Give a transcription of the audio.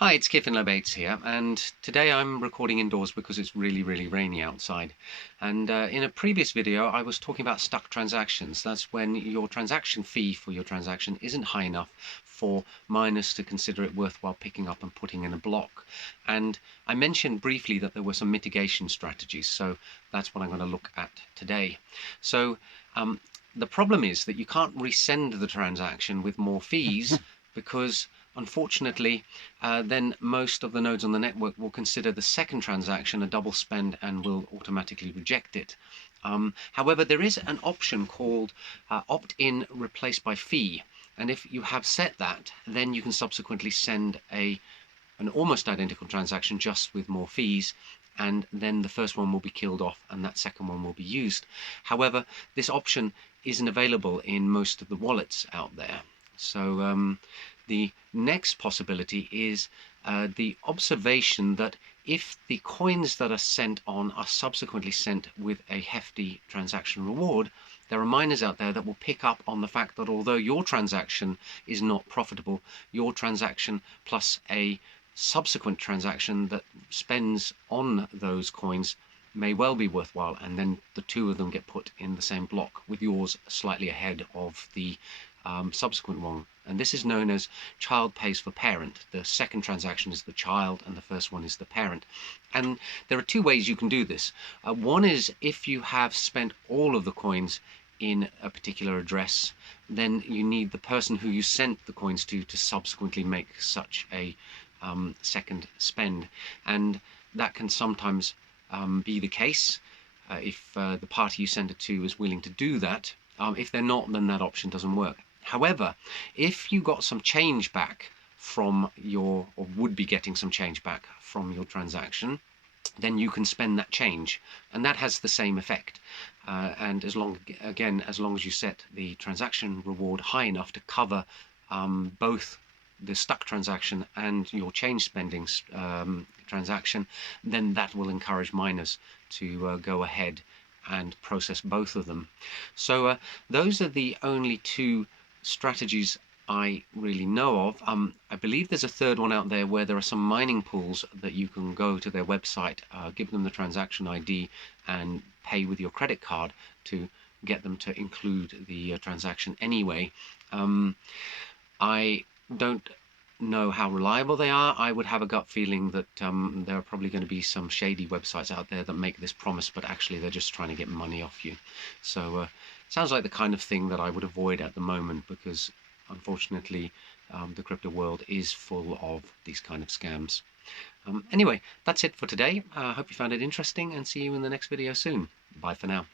Hi, it's Kiffin Lobates here, and today I'm recording indoors because it's really rainy outside. And in a previous video I was talking about stuck transactions. That's when your transaction fee for your transaction isn't high enough for miners to consider it worthwhile picking up and putting in a block. And I mentioned briefly that there were some mitigation strategies, so that's what I'm going to look at today. So the problem is that you can't resend the transaction with more fees because unfortunately, then most of the nodes on the network will consider the second transaction a double spend and will automatically reject it. However, there is an option called opt-in replaced by fee, and if you have set that, then you can subsequently send an almost identical transaction just with more fees, and then the first one will be killed off and that second one will be used. However, this option isn't available in most of the wallets out there. So the next possibility is the observation that if the coins that are sent on are subsequently sent with a hefty transaction reward, there are miners out there that will pick up on the fact that although your transaction is not profitable, your transaction plus a subsequent transaction that spends on those coins may well be worthwhile, and then the two of them get put in the same block with yours slightly ahead of the subsequent one. And this is known as child pays for parent. The second transaction is the child and the first one is the parent. And there are two ways you can do this. One is if you have spent all of the coins in a particular address, then you need the person who you sent the coins to subsequently make such a second spend, and that can sometimes be the case if the party you send it to is willing to do that. If they're not, then that option doesn't work. However, if you got some change back from your, or would be getting some change back from your transaction, then you can spend that change, and that has the same effect. And as long as you set the transaction reward high enough to cover both the stuck transaction and your change spending transaction, then that will encourage miners to go ahead and process both of them. So those are the only two strategies I really know of. I believe there's a third one out there where there are some mining pools that you can go to their website, give them the transaction ID and pay with your credit card to get them to include the transaction anyway. I don't know how reliable they are. I would have a gut feeling that there are probably going to be some shady websites out there that make this promise, but actually they're just trying to get money off you. So sounds like the kind of thing that I would avoid at the moment, because unfortunately the crypto world is full of these kind of scams. Anyway, that's it for today. I hope you found it interesting, and see you in the next video soon. Bye for now.